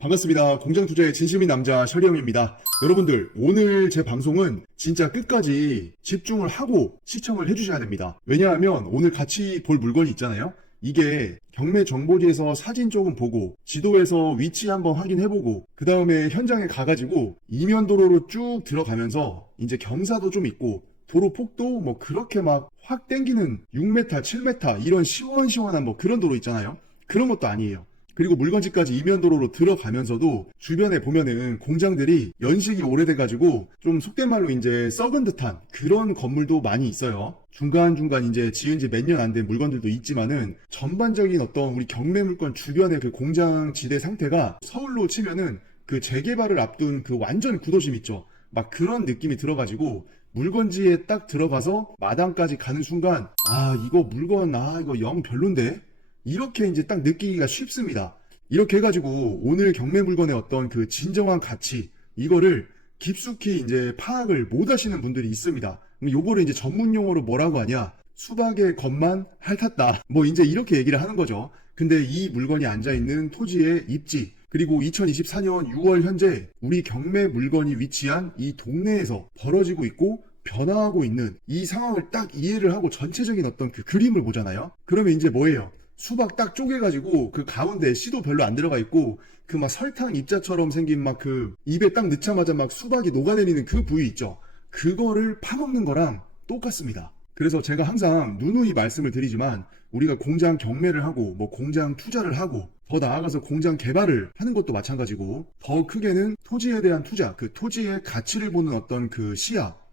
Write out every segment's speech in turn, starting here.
반갑습니다. 공장투자의 진심인 남자 셔리형입니다. 여러분들, 오늘 제 방송은 진짜 끝까지 집중을 하고 시청을 해주셔야 됩니다. 왜냐하면 오늘 같이 볼 물건이 있잖아요. 이게 경매 정보지에서 사진 조금 보고 지도에서 위치 한번 확인해보고 그 다음에 현장에 가가지고 이면도로로 쭉 들어가면서 이제 경사도 좀 있고 도로 폭도 뭐 그렇게 막 확 땡기는 6m, 7m 이런 시원시원한 뭐 그런 도로 있잖아요. 그런 것도 아니에요. 그리고 물건지까지 이면도로로 들어가면서도 주변에 보면은 공장들이 연식이 오래돼가지고 좀 속된 말로 이제 썩은 듯한 그런 건물도 많이 있어요. 중간중간 이제 지은 지 몇 년 안 된 물건들도 있지만은 전반적인 어떤 우리 경매 물건 주변의 그 공장 지대 상태가 서울로 치면은 그 재개발을 앞둔 그 완전 구도심 있죠. 막 그런 느낌이 들어가지고 물건지에 딱 들어가서 마당까지 가는 순간 이거 물건 이거 영 별론데? 이렇게 이제 딱 느끼기가 쉽습니다. 이렇게 해가지고 오늘 경매 물건의 어떤 그 진정한 가치 이거를 깊숙이 이제 파악을 못 하시는 분들이 있습니다. 요거를 이제 전문 용어로 뭐라고 하냐? 수박의 겉만 핥았다. 뭐 이제 이렇게 얘기를 하는 거죠. 근데 이 물건이 앉아있는 토지의 입지 그리고 2024년 6월 현재 우리 경매 물건이 위치한 이 동네에서 벌어지고 있고 변화하고 있는 이 상황을 딱 이해를 하고 전체적인 어떤 그 그림을 보잖아요. 그러면 이제 뭐예요? 수박 딱 쪼개가지고 그 가운데 씨도 별로 안 들어가 있고 그 막 설탕 입자처럼 생긴 막 그 입에 딱 넣자마자 막 수박이 녹아내리는 그 부위 있죠. 그거를 파먹는 거랑 똑같습니다. 그래서 제가 항상 누누이 말씀을 드리지만 우리가 공장 경매를 하고 뭐 공장 투자를 하고 더 나아가서 공장 개발을 하는 것도 마찬가지고 더 크게는 토지에 대한 투자, 그 토지의 가치를 보는 어떤 그 시각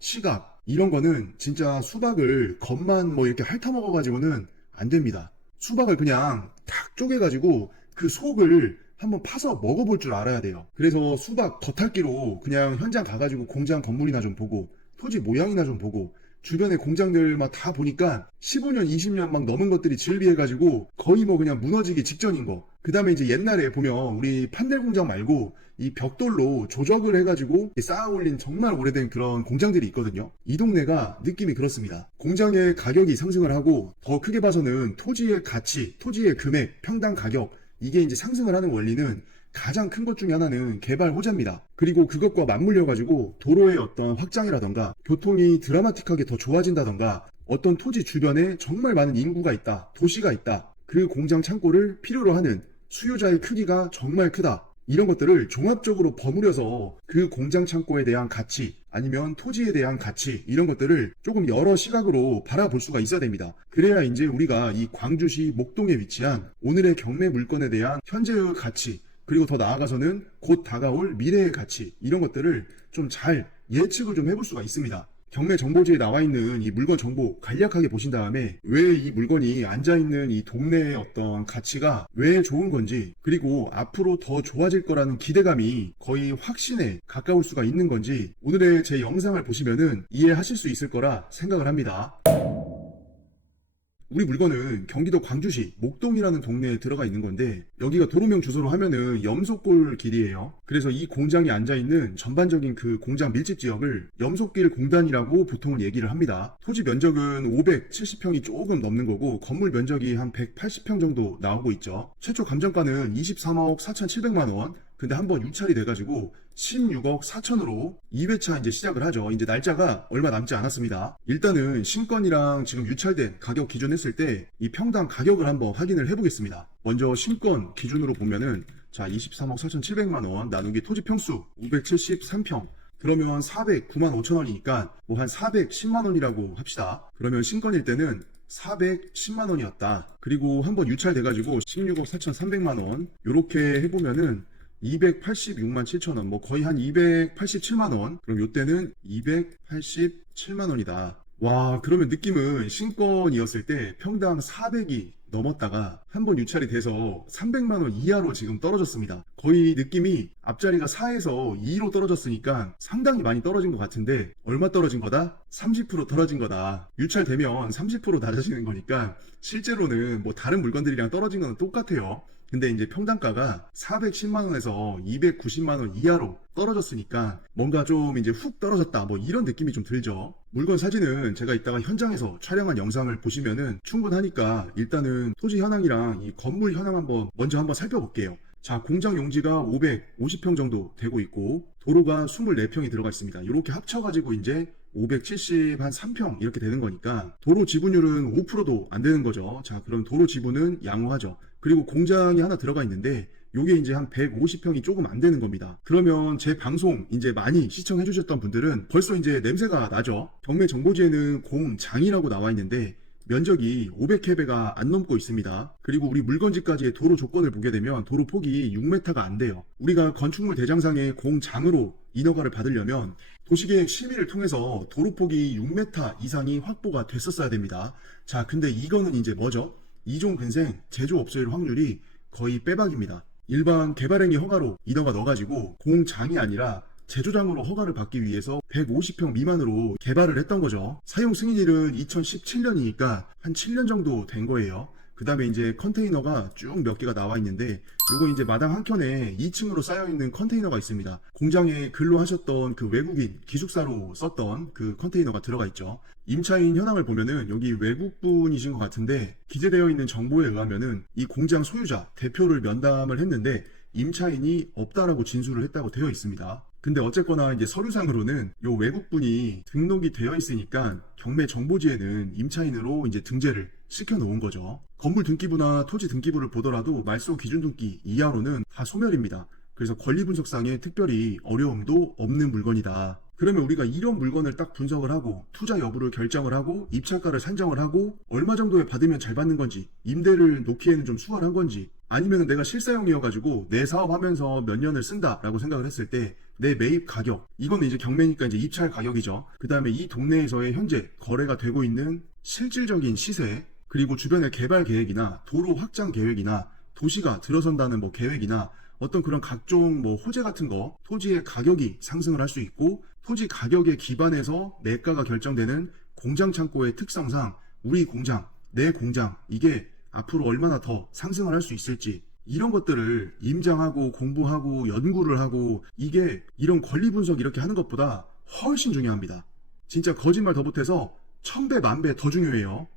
이런 거는 진짜 수박을 겉만 뭐 이렇게 핥아먹어가지고는 안 됩니다. 수박을 그냥 탁 쪼개가지고 그 속을 한번 파서 먹어볼 줄 알아야 돼요. 그래서 수박 겉핥기로 그냥 현장 가가지고 공장 건물이나 좀 보고 토지 모양이나 좀 보고 주변에 공장들만 다 보니까 15년, 20년 막 넘은 것들이 질비해가지고 거의 뭐 그냥 무너지기 직전인 거. 그 다음에 이제 옛날에 보면 우리 판넬 공장 말고 이 벽돌로 조적을 해가지고 쌓아 올린 정말 오래된 그런 공장들이 있거든요. 이 동네가 느낌이 그렇습니다. 공장의 가격이 상승을 하고 더 크게 봐서는 토지의 가치, 토지의 금액, 평당 가격 이게 이제 상승을 하는 원리는 가장 큰 것 중에 하나는 개발 호재입니다. 그리고 그것과 맞물려 가지고 도로의 어떤 확장이라던가 교통이 드라마틱하게 더 좋아진다던가 어떤 토지 주변에 정말 많은 인구가 있다, 도시가 있다, 그 공장 창고를 필요로 하는 수요자의 크기가 정말 크다, 이런 것들을 종합적으로 버무려서 그 공장 창고에 대한 가치 아니면 토지에 대한 가치 이런 것들을 조금 여러 시각으로 바라볼 수가 있어야 됩니다. 그래야 이제 우리가 이 광주시 목동에 위치한 오늘의 경매 물건에 대한 현재의 가치 그리고 더 나아가서는 곧 다가올 미래의 가치 이런 것들을 좀 잘 예측을 좀 해볼 수가 있습니다. 경매 정보지에 나와 있는 이 물건 정보 간략하게 보신 다음에 왜 이 물건이 앉아있는 이 동네의 어떤 가치가 왜 좋은 건지 그리고 앞으로 더 좋아질 거라는 기대감이 거의 확신에 가까울 수가 있는 건지 오늘의 제 영상을 보시면은 이해하실 수 있을 거라 생각을 합니다. 우리 물건은 경기도 광주시 목동이라는 동네에 들어가 있는 건데 여기가 도로명 주소로 하면은 염소골 길이에요. 그래서 이 공장이 앉아있는 전반적인 그 공장 밀집 지역을 염소길 공단이라고 보통은 얘기를 합니다. 토지 면적은 570평이 조금 넘는 거고 건물 면적이 한 180평 정도 나오고 있죠. 최초 감정가는 23억 4,700만원 근데 한번 유찰이 돼가지고 16억 4천으로 2회차 이제 시작을 하죠. 이제 날짜가 얼마 남지 않았습니다. 일단은 신건이랑 지금 유찰된 가격 기준 했을 때 이 평당 가격을 한번 확인을 해보겠습니다. 먼저 신건 기준으로 보면은 자 23억 4,700만원 나누기 토지 평수 573평 그러면 409만 5천원이니까 뭐 한 410만원이라고 합시다. 그러면 신건일 때는 410만원이었다. 그리고 한번 유찰돼가지고 16억 4,300만원 요렇게 해보면은 286만 7천원 뭐 거의 한 287만원 그럼 요때는 287만원이다. 와 그러면 느낌은 신건이었을 때 평당 400이 넘었다가 한번 유찰이 돼서 300만원 이하로 지금 떨어졌습니다. 거의 느낌이 앞자리가 4에서 2로 떨어졌으니까 상당히 많이 떨어진 것 같은데 얼마 떨어진 거다? 30% 떨어진 거다. 유찰되면 30% 낮아지는 거니까 실제로는 뭐 다른 물건들이랑 떨어진 건 똑같아요. 근데 이제 평당가가 410만원에서 290만원 이하로 떨어졌으니까 뭔가 좀 이제 훅 떨어졌다 뭐 이런 느낌이 좀 들죠. 물건 사진은 제가 이따가 현장에서 촬영한 영상을 보시면은 충분하니까 일단은 토지 현황이랑 이 건물 현황 먼저 한번 살펴볼게요. 자, 공장 용지가 550평 정도 되고 있고 도로가 24평이 들어가 있습니다. 이렇게 합쳐가지고 이제 573평 이렇게 되는 거니까 도로 지분율은 5%도 안 되는 거죠. 자, 그럼 도로 지분은 양호하죠. 그리고 공장이 하나 들어가 있는데 요게 이제 한 150평이 조금 안 되는 겁니다. 그러면 제 방송 이제 많이 시청해 주셨던 분들은 벌써 이제 냄새가 나죠. 경매 정보지에는 공장이라고 나와 있는데 면적이 500캐배가 안 넘고 있습니다. 그리고 우리 물건지까지의 도로 조건을 보게 되면 도로 폭이 6m가 안 돼요. 우리가 건축물 대장상의 공장으로 인허가를 받으려면 도시계획 심의를 통해서 도로 폭이 6m 이상이 확보가 됐었어야 됩니다. 자, 근데 이거는 이제 뭐죠? 이종 근생 제조업소일 확률이 거의 빼박입니다. 일반 개발행위 허가로 인허가 넣어가지고 공장이 아니라 제조장으로 허가를 받기 위해서 150평 미만으로 개발을 했던 거죠. 사용 승인일은 2017년이니까 한 7년 정도 된 거예요. 그 다음에 이제 컨테이너가 쭉 몇 개가 나와 있는데 요거 이제 마당 한켠에 2층으로 쌓여있는 컨테이너가 있습니다. 공장에 근로하셨던 그 외국인 기숙사로 썼던 그 컨테이너가 들어가 있죠. 임차인 현황을 보면은 여기 외국분이신 것 같은데 기재되어 있는 정보에 의하면은 이 공장 소유자 대표를 면담을 했는데 임차인이 없다라고 진술을 했다고 되어 있습니다. 근데 어쨌거나 이제 서류상으로는 요 외국분이 등록이 되어 있으니까 경매 정보지에는 임차인으로 이제 등재를 시켜 놓은 거죠. 건물 등기부나 토지 등기부를 보더라도 말소 기준 등기 이하로는 다 소멸입니다. 그래서 권리 분석상에 특별히 어려움도 없는 물건이다. 그러면 우리가 이런 물건을 딱 분석을 하고 투자 여부를 결정을 하고 입찰가를 산정을 하고 얼마 정도에 받으면 잘 받는 건지 임대를 놓기에는 좀 수월한 건지 아니면 내가 실사용이어가지고 내 사업하면서 몇 년을 쓴다라고 생각을 했을 때 내 매입 가격 이거는 이제 경매니까 이제 입찰 가격이죠. 그 다음에 이 동네에서의 현재 거래가 되고 있는 실질적인 시세 그리고 주변의 개발 계획이나 도로 확장 계획이나 도시가 들어선다는 뭐 계획이나 어떤 그런 각종 뭐 호재 같은 거 토지의 가격이 상승을 할 수 있고 토지 가격에 기반해서 매가가 결정되는 공장 창고의 특성상 우리 공장, 내 공장 이게 앞으로 얼마나 더 상승을 할 수 있을지 이런 것들을 임장하고 공부하고 연구를 하고 이게 이런 권리 분석 이렇게 하는 것보다 훨씬 중요합니다. 진짜 거짓말 더 못해서 1000배 만배 더 중요해요.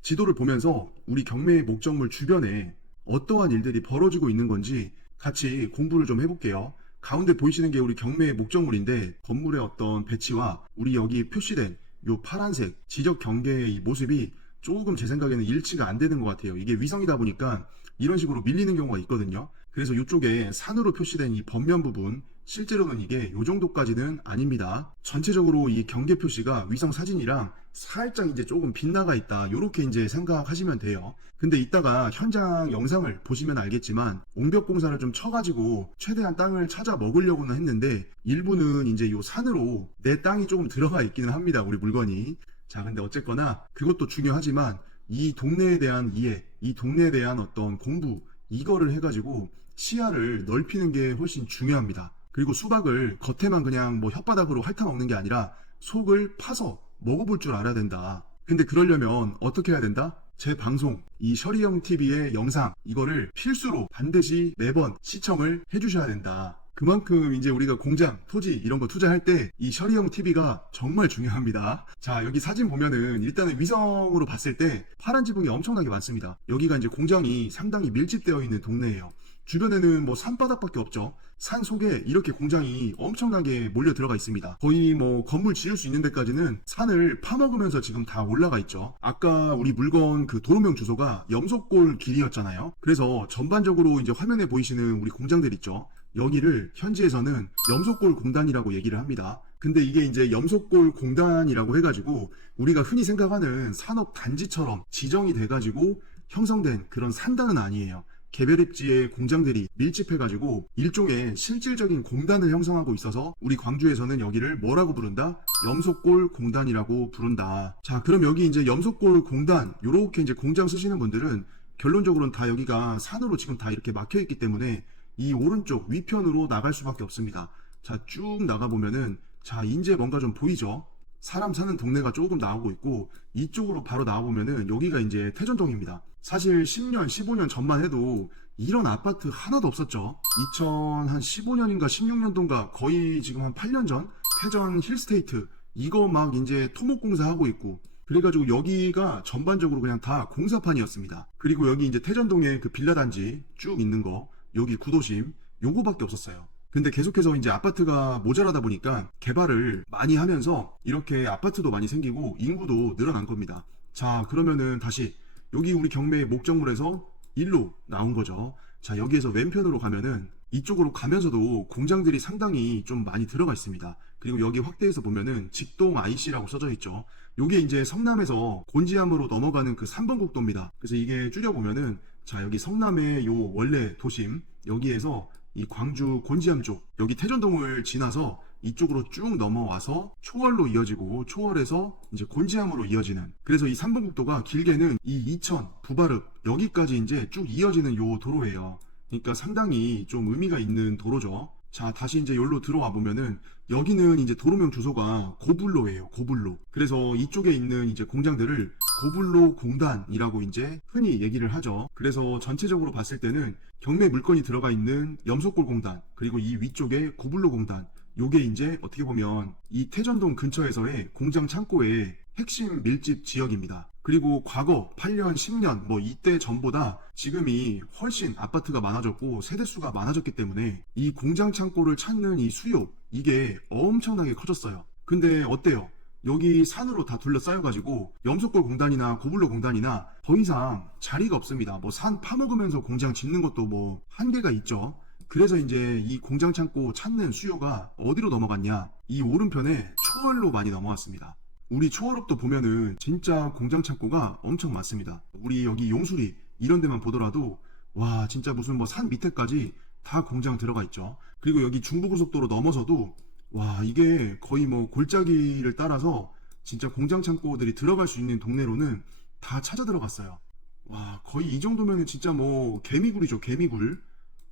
지도를 보면서 우리 경매의 목적물 주변에 어떠한 일들이 벌어지고 있는 건지 같이 공부를 좀 해볼게요. 가운데 보이시는 게 우리 경매의 목적물인데 건물의 어떤 배치와 우리 여기 표시된 요 파란색 지적 경계의 이 모습이 조금 제 생각에는 일치가 안 되는 것 같아요. 이게 위성이다 보니까 이런 식으로 밀리는 경우가 있거든요. 그래서 이쪽에 산으로 표시된 이 번면 부분 실제로는 이게 요 정도까지는 아닙니다. 전체적으로 이 경계 표시가 위성 사진이랑 살짝 이제 조금 빗나가 있다. 요렇게 이제 생각하시면 돼요. 근데 이따가 현장 영상을 보시면 알겠지만 옹벽 공사를 좀 쳐가지고 최대한 땅을 찾아 먹으려고는 했는데 일부는 이제 요 산으로 내 땅이 조금 들어가 있기는 합니다. 우리 물건이. 자, 근데 어쨌거나 그것도 중요하지만 이 동네에 대한 이해, 이 동네에 대한 어떤 공부 이거를 해가지고 시야를 넓히는 게 훨씬 중요합니다. 그리고 수박을 겉에만 그냥 뭐 혓바닥으로 핥아먹는 게 아니라 속을 파서 먹어볼 줄 알아야 된다. 근데 그러려면 어떻게 해야 된다? 제 방송, 이 셔리형 TV의 영상 이거를 필수로 반드시 매번 시청을 해주셔야 된다. 그만큼 이제 우리가 공장, 토지 이런 거 투자할 때 이 셔리형 TV가 정말 중요합니다. 자, 여기 사진 보면은 일단은 위성으로 봤을 때 파란 지붕이 엄청나게 많습니다. 여기가 이제 공장이 상당히 밀집되어 있는 동네예요. 주변에는 뭐 산바닥밖에 없죠. 산 속에 이렇게 공장이 엄청나게 몰려 들어가 있습니다. 거의 뭐 건물 지을 수 있는 데까지는 산을 파먹으면서 지금 다 올라가 있죠. 아까 우리 물건 그 도로명 주소가 염소골 길이었잖아요. 그래서 전반적으로 이제 화면에 보이시는 우리 공장들 있죠. 여기를 현지에서는 염소골 공단이라고 얘기를 합니다. 근데 이게 이제 염소골 공단이라고 해가지고 우리가 흔히 생각하는 산업 단지처럼 지정이 돼가지고 형성된 그런 산단은 아니에요. 개별 입지의 공장들이 밀집해가지고 일종의 실질적인 공단을 형성하고 있어서 우리 광주에서는 여기를 뭐라고 부른다? 염소골 공단이라고 부른다. 자, 그럼 여기 이제 염소골 공단 요렇게 이제 공장 쓰시는 분들은 결론적으로는 다 여기가 산으로 지금 다 이렇게 막혀 있기 때문에 이 오른쪽 위편으로 나갈 수밖에 없습니다. 자, 쭉 나가보면은 자, 이제 뭔가 좀 보이죠? 사람 사는 동네가 조금 나오고 있고 이쪽으로 바로 나와보면은 여기가 이제 태전동입니다. 사실 10년, 15년 전만 해도 이런 아파트 하나도 없었죠. 2015년인가 16년도인가 거의 지금 한 8년 전 태전 힐스테이트 이거 막 이제 토목공사 하고 있고 그래가지고 여기가 전반적으로 그냥 다 공사판이었습니다. 그리고 여기 이제 태전동에 그 빌라 단지 쭉 있는 거, 여기 구도심, 요거밖에 없었어요. 근데 계속해서 이제 아파트가 모자라다 보니까 개발을 많이 하면서 이렇게 아파트도 많이 생기고 인구도 늘어난 겁니다. 자, 그러면은 다시 여기 우리 경매의 목적물에서 일로 나온 거죠. 자, 여기에서 왼편으로 가면은 이쪽으로 가면서도 공장들이 상당히 좀 많이 들어가 있습니다. 그리고 여기 확대해서 보면은 직동 IC라고 써져 있죠. 요게 이제 성남에서 곤지암으로 넘어가는 그 3번 국도입니다. 그래서 이게 줄여보면은, 자, 여기 성남의 요 원래 도심, 여기에서 이 광주 곤지암 쪽, 여기 태전동을 지나서 이쪽으로 쭉 넘어와서 초월로 이어지고, 초월에서 이제 곤지암으로 이어지는, 그래서 이 3번 국도가 길게는 이 이천, 부바릅 여기까지 이제 쭉 이어지는 요 도로예요. 그러니까 상당히 좀 의미가 있는 도로죠. 자, 다시 이제 여기로 들어와 보면은 여기는 이제 도로명 주소가 고블로예요. 고블로. 그래서 이쪽에 있는 이제 공장들을 고블로 공단이라고 이제 흔히 얘기를 하죠. 그래서 전체적으로 봤을 때는 경매 물건이 들어가 있는 염소골 공단, 그리고 이 위쪽에 고블로 공단, 요게 이제 어떻게 보면 이 태전동 근처에서의 공장 창고의 핵심 밀집 지역입니다. 그리고 과거 8년, 10년 뭐 이때 전보다 지금이 훨씬 아파트가 많아졌고 세대수가 많아졌기 때문에 이 공장 창고를 찾는 이 수요, 이게 엄청나게 커졌어요. 근데 어때요? 여기 산으로 다 둘러싸여가지고 염소골 공단이나 고블로 공단이나 더 이상 자리가 없습니다. 뭐 산 파먹으면서 공장 짓는 것도 뭐 한계가 있죠. 그래서 이제 이 공장 창고 찾는 수요가 어디로 넘어갔냐? 이 오른편에 초월로 많이 넘어왔습니다. 우리 초월읍도 보면은 진짜 공장 창고가 엄청 많습니다. 우리 여기 용수리 이런 데만 보더라도 와, 진짜 무슨 뭐 산 밑에까지 다 공장 들어가 있죠. 그리고 여기 중부고속도로 넘어서도 와, 이게 거의 뭐 골짜기를 따라서 진짜 공장 창고들이 들어갈 수 있는 동네로는 다 찾아 들어갔어요. 와, 거의 이 정도면은 진짜 뭐 개미굴이죠, 개미굴.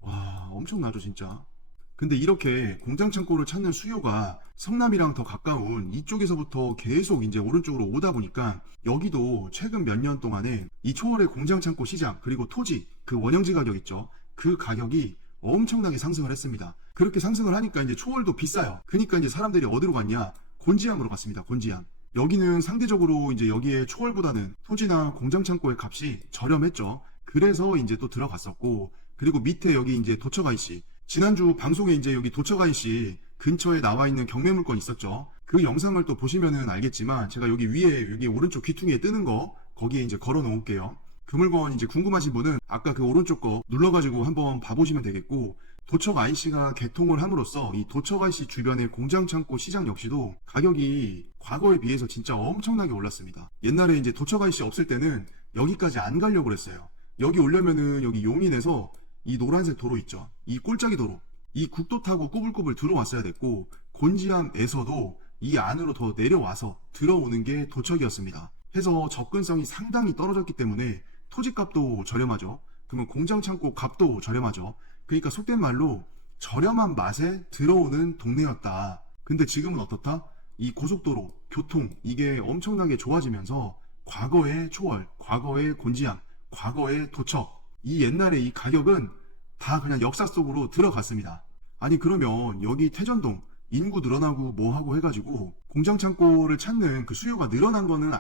와, 엄청나죠 진짜. 근데 이렇게 공장 창고를 찾는 수요가 성남이랑 더 가까운 이쪽에서부터 계속 이제 오른쪽으로 오다 보니까 여기도 최근 몇 년 동안에 이 초월의 공장 창고 시장, 그리고 토지, 그 원형지 가격 있죠. 그 가격이 엄청나게 상승을 했습니다. 그렇게 상승을 하니까 이제 초월도 비싸요. 그러니까 이제 사람들이 어디로 갔냐? 곤지암으로 갔습니다. 곤지암. 여기는 상대적으로 이제 여기에 초월보다는 토지나 공장 창고의 값이 저렴했죠. 그래서 이제 또 들어갔었고, 그리고 밑에 여기 이제 도처가이씨, 지난주 방송에 이제 여기 도처가이씨 근처에 나와 있는 경매 물건 있었죠. 그 영상을 또 보시면은 알겠지만 제가 여기 위에 여기 오른쪽 귀퉁이에 뜨는 거 거기에 이제 걸어 놓을게요. 그 물건 이제 궁금하신 분은 아까 그 오른쪽 거 눌러가지고 한번 봐보시면 되겠고, 도처가이씨가 개통을 함으로써 이 도처가이씨 주변의 공장 창고 시장 역시도 가격이 과거에 비해서 진짜 엄청나게 올랐습니다. 옛날에 이제 도처가이씨 없을 때는 여기까지 안 가려고 그랬어요. 여기 오려면은 여기 용인에서 이 노란색 도로 있죠. 이 꼴짜기 도로. 이 국도 타고 꾸불꾸불 들어왔어야 됐고, 곤지암에서도 이 안으로 더 내려와서 들어오는 게 도척이었습니다. 해서 접근성이 상당히 떨어졌기 때문에 토지값도 저렴하죠. 그러면 공장 창고 값도 저렴하죠. 그러니까 속된 말로 저렴한 맛에 들어오는 동네였다. 근데 지금은 어떻다? 이 고속도로, 교통, 이게 엄청나게 좋아지면서 과거의 초월, 과거의 곤지암, 과거의 도척, 이 옛날에 이 가격은 다 그냥 역사 속으로 들어갔습니다. 아니 그러면 여기 태전동 인구 늘어나고 뭐 하고 해가지고 공장 창고를 찾는 그 수요가 늘어난 거는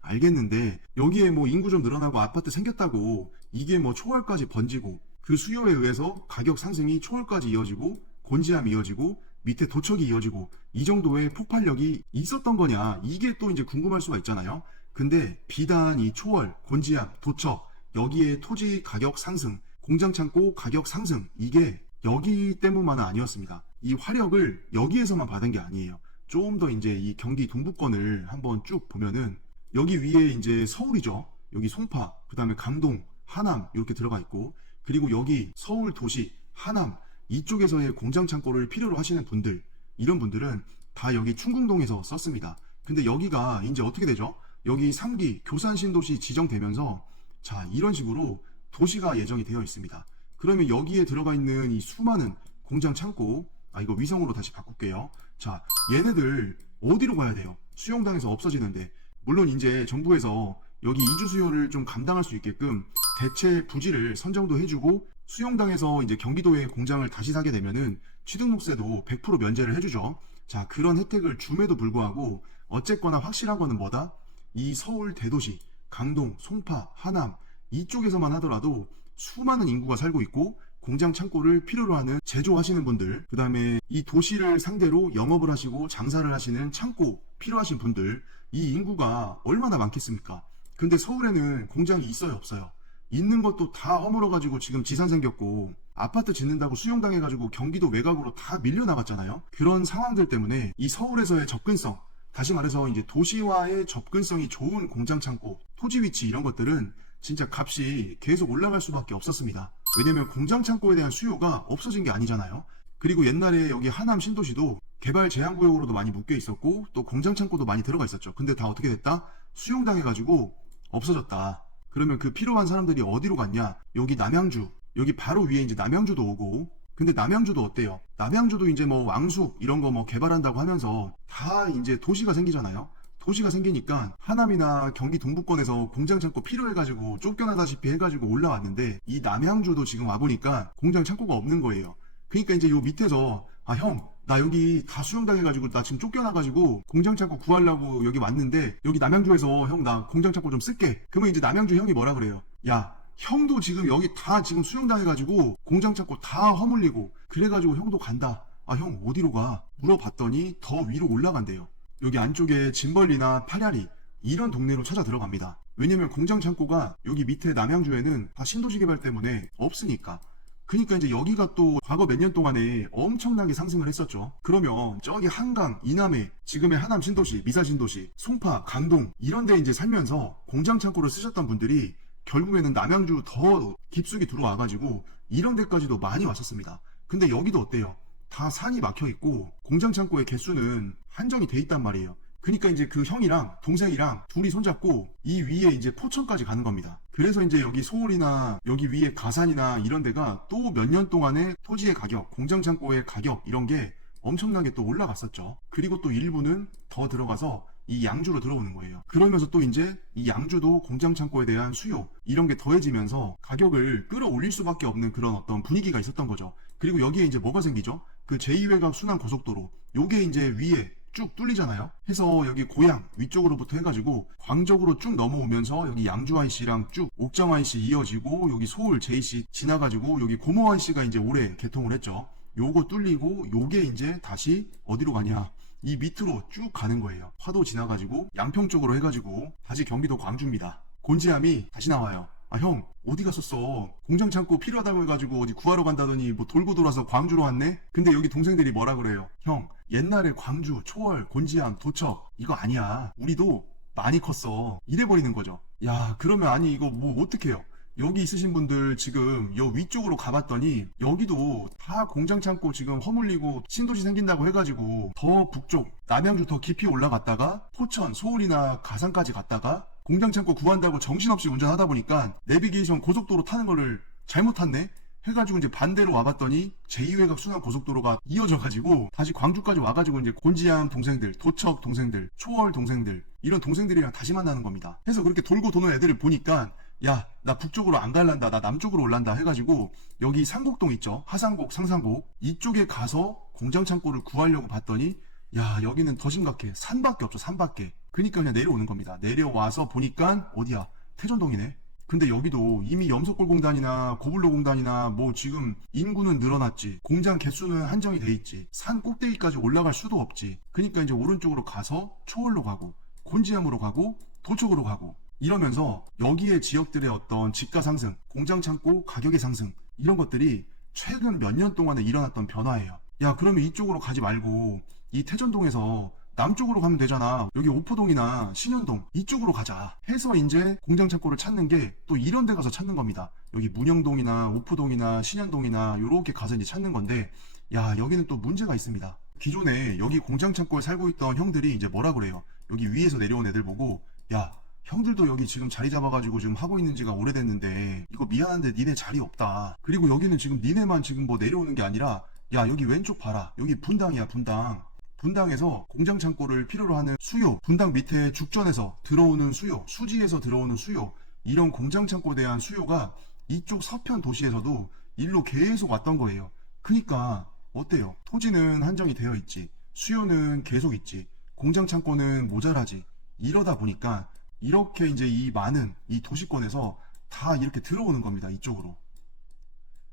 알겠는데 여기에 뭐 인구 좀 늘어나고 아파트 생겼다고 이게 뭐 초월까지 번지고 그 수요에 의해서 가격 상승이 초월까지 이어지고 곤지암 이어지고 밑에 도척이 이어지고 이 정도의 폭발력이 있었던 거냐, 이게 또 이제 궁금할 수가 있잖아요. 근데 비단 이 초월, 곤지암, 도척 여기에 토지 가격 상승, 공장 창고 가격 상승, 이게 여기 때문만은 아니었습니다. 이 화력을 여기에서만 받은 게 아니에요. 좀 더 이제 이 경기 동부권을 한번 쭉 보면은 여기 위에 이제 서울이죠. 여기 송파, 그 다음에 강동, 하남 이렇게 들어가 있고, 그리고 여기 서울 도시, 하남 이쪽에서의 공장 창고를 필요로 하시는 분들, 이런 분들은 다 여기 충궁동에서 썼습니다. 근데 여기가 이제 어떻게 되죠? 여기 3기 교산 신도시 지정되면서 자, 이런 식으로 도시가 예정이 되어 있습니다. 그러면 여기에 들어가 있는 이 수많은 공장 창고, 이거 위성으로 다시 바꿀게요. 자, 얘네들 어디로 가야 돼요? 수용당에서 없어지는데, 물론 이제 정부에서 여기 이주 수요를 좀 감당할 수 있게끔 대체 부지를 선정도 해주고, 수용당에서 이제 경기도에 공장을 다시 사게 되면은 취등록세도 100% 면제를 해주죠. 자, 그런 혜택을 줌에도 불구하고 어쨌거나 확실한 거는 뭐다? 이 서울 대도시, 강동, 송파, 하남 이쪽에서만 하더라도 수많은 인구가 살고 있고 공장 창고를 필요로 하는 제조하시는 분들, 그 다음에 이 도시를 상대로 영업을 하시고 장사를 하시는 창고 필요하신 분들, 이 인구가 얼마나 많겠습니까? 근데 서울에는 공장이 있어요, 없어요? 있는 것도 다 허물어가지고 지금 지산 생겼고 아파트 짓는다고 수용당해가지고 경기도 외곽으로 다 밀려나갔잖아요. 그런 상황들 때문에 이 서울에서의 접근성, 다시 말해서 이제 도시와의 접근성이 좋은 공장 창고, 토지 위치 이런 것들은 진짜 값이 계속 올라갈 수밖에 없었습니다. 왜냐면 공장 창고에 대한 수요가 없어진 게 아니잖아요. 그리고 옛날에 여기 하남 신도시도 개발 제한 구역으로도 많이 묶여 있었고 또 공장 창고도 많이 들어가 있었죠. 근데 다 어떻게 됐다? 수용당해가지고 없어졌다. 그러면 그 필요한 사람들이 어디로 갔냐? 여기 남양주, 여기 바로 위에 이제 남양주도 오고, 근데 남양주도 어때요? 남양주도 이제 뭐 왕숙 이런 거 뭐 개발한다고 하면서 다 이제 도시가 생기잖아요. 도시가 생기니까 하남이나 경기 동부권에서 공장 창고 필요해가지고 쫓겨나다시피 해가지고 올라왔는데 이 남양주도 지금 와보니까 공장 창고가 없는 거예요. 그러니까 이제 요 밑에서 아 형, 나 여기 다 수용당해가지고 나 지금 쫓겨나가지고 공장 창고 구하려고 여기 왔는데 여기 남양주에서 형 나 공장 창고 좀 쓸게. 그러면 이제 남양주 형이 뭐라 그래요? 야, 형도 지금 여기 다 지금 수용당해가지고 공장 창고 다 허물리고 그래가지고 형도 간다. 아 형 어디로 가? 물어봤더니 더 위로 올라간대요. 여기 안쪽에 진벌리나 파ля리 이런 동네로 찾아 들어갑니다. 왜냐면 공장 창고가 여기 밑에 남양주에는 다 신도시 개발 때문에 없으니까. 그러니까 이제 여기가 또 과거 몇 년 동안에 엄청나게 상승을 했었죠. 그러면 저기 한강, 이남에, 지금의 하남 신도시, 미사 신도시, 송파, 강동 이런 데 이제 살면서 공장 창고를 쓰셨던 분들이 결국에는 남양주 더 깊숙이 들어와가지고 이런 데까지도 많이 왔었습니다. 근데 여기도 어때요? 다 산이 막혀 있고 공장 창고의 개수는 한정이 돼 있단 말이에요. 그러니까 이제 그 형이랑 동생이랑 둘이 손잡고 이 위에 이제 포천까지 가는 겁니다. 그래서 이제 여기 소울이나 여기 위에 가산이나 이런 데가 또 몇 년 동안에 토지의 가격, 공장 창고의 가격 이런 게 엄청나게 또 올라갔었죠. 그리고 또 일부는 더 들어가서 이 양주로 들어오는 거예요. 그러면서 또 이제 이 양주도 공장 창고에 대한 수요 이런 게 더해지면서 가격을 끌어올릴 수밖에 없는 그런 어떤 분위기가 있었던 거죠. 그리고 여기에 이제 뭐가 생기죠? 그 제2외곽 순환 고속도로 요게 이제 위에 쭉 뚫리잖아요. 해서 여기 고양 위쪽으로부터 해가지고 광적으로 쭉 넘어오면서 여기 양주 IC랑 쭉 옥정 IC 이어지고 여기 서울 JC 지나가지고 여기 고모 IC가 이제 올해 개통을 했죠. 요거 뚫리고 요게 이제 다시 어디로 가냐? 이 밑으로 쭉 가는 거예요. 화도 지나가지고 양평 쪽으로 해가지고 다시 경기도 광주입니다. 곤지암이 다시 나와요. 아 형 어디 갔었어? 공장 창고 필요하다고 해가지고 어디 구하러 간다더니 뭐 돌고 돌아서 광주로 왔네? 근데 여기 동생들이 뭐라 그래요? 형 옛날에 광주, 초월, 곤지암, 도척 이거 아니야. 우리도 많이 컸어. 이래버리는 거죠. 야 그러면 아니 이거 뭐 어떡해요? 여기 있으신 분들 지금 여 위쪽으로 가봤더니 여기도 다 공장 창고 지금 허물리고 신도시 생긴다고 해가지고 더 북쪽 남양주 더 깊이 올라갔다가 포천, 소울이나 가산까지 갔다가 공장 창고 구한다고 정신없이 운전하다 보니까 내비게이션 고속도로 타는 거를 잘못 탔네? 해가지고 이제 반대로 와봤더니 제2외곽 순환 고속도로가 이어져가지고 다시 광주까지 와가지고 이제 곤지암 동생들, 도척 동생들, 초월 동생들 이런 동생들이랑 다시 만나는 겁니다. 해서 그렇게 돌고 도는 애들을 보니까 야, 나 북쪽으로 안 갈란다, 나 남쪽으로 올란다 해가지고 여기 상곡동 있죠? 하상곡, 상상곡 이쪽에 가서 공장 창고를 구하려고 봤더니 야, 여기는 더 심각해. 산밖에 없죠, 산밖에. 그러니까 그냥 내려오는 겁니다. 내려와서 보니까 어디야? 태전동이네. 근데 여기도 이미 염석골공단이나 고블로공단이나 뭐 지금 인구는 늘어났지. 공장 개수는 한정이 돼 있지. 산 꼭대기까지 올라갈 수도 없지. 그러니까 이제 오른쪽으로 가서 초월로 가고 곤지암으로 가고 도쪽으로 가고 이러면서 여기에 지역들의 어떤 집가 상승, 공장 창고 가격의 상승 이런 것들이 최근 몇 년 동안에 일어났던 변화예요. 야 그러면 이쪽으로 가지 말고 이 태전동에서 남쪽으로 가면 되잖아. 여기 오포동이나 신현동 이쪽으로 가자 해서 이제 공장 창고를 찾는 게 또 이런 데 가서 찾는 겁니다. 여기 문영동이나 오포동이나 신현동이나 요렇게 가서 이제 찾는 건데 야 여기는 또 문제가 있습니다. 기존에 여기 공장 창고에 살고 있던 형들이 이제 뭐라 그래요? 여기 위에서 내려온 애들 보고 야 형들도 여기 지금 자리 잡아가지고 지금 하고 있는 지가 오래됐는데 이거 미안한데 니네 자리 없다. 그리고 여기는 지금 니네만 지금 뭐 내려오는 게 아니라 야 여기 왼쪽 봐라. 여기 분당이야 분당. 분당에서 공장 창고를 필요로 하는 수요, 분당 밑에 죽전에서 들어오는 수요, 수지에서 들어오는 수요, 이런 공장 창고에 대한 수요가 이쪽 서편 도시에서도 일로 계속 왔던 거예요. 그러니까 어때요? 토지는 한정이 되어 있지, 수요는 계속 있지, 공장 창고는 모자라지. 이러다 보니까 이렇게 이제 이 많은 이 도시권에서 다 이렇게 들어오는 겁니다. 이쪽으로.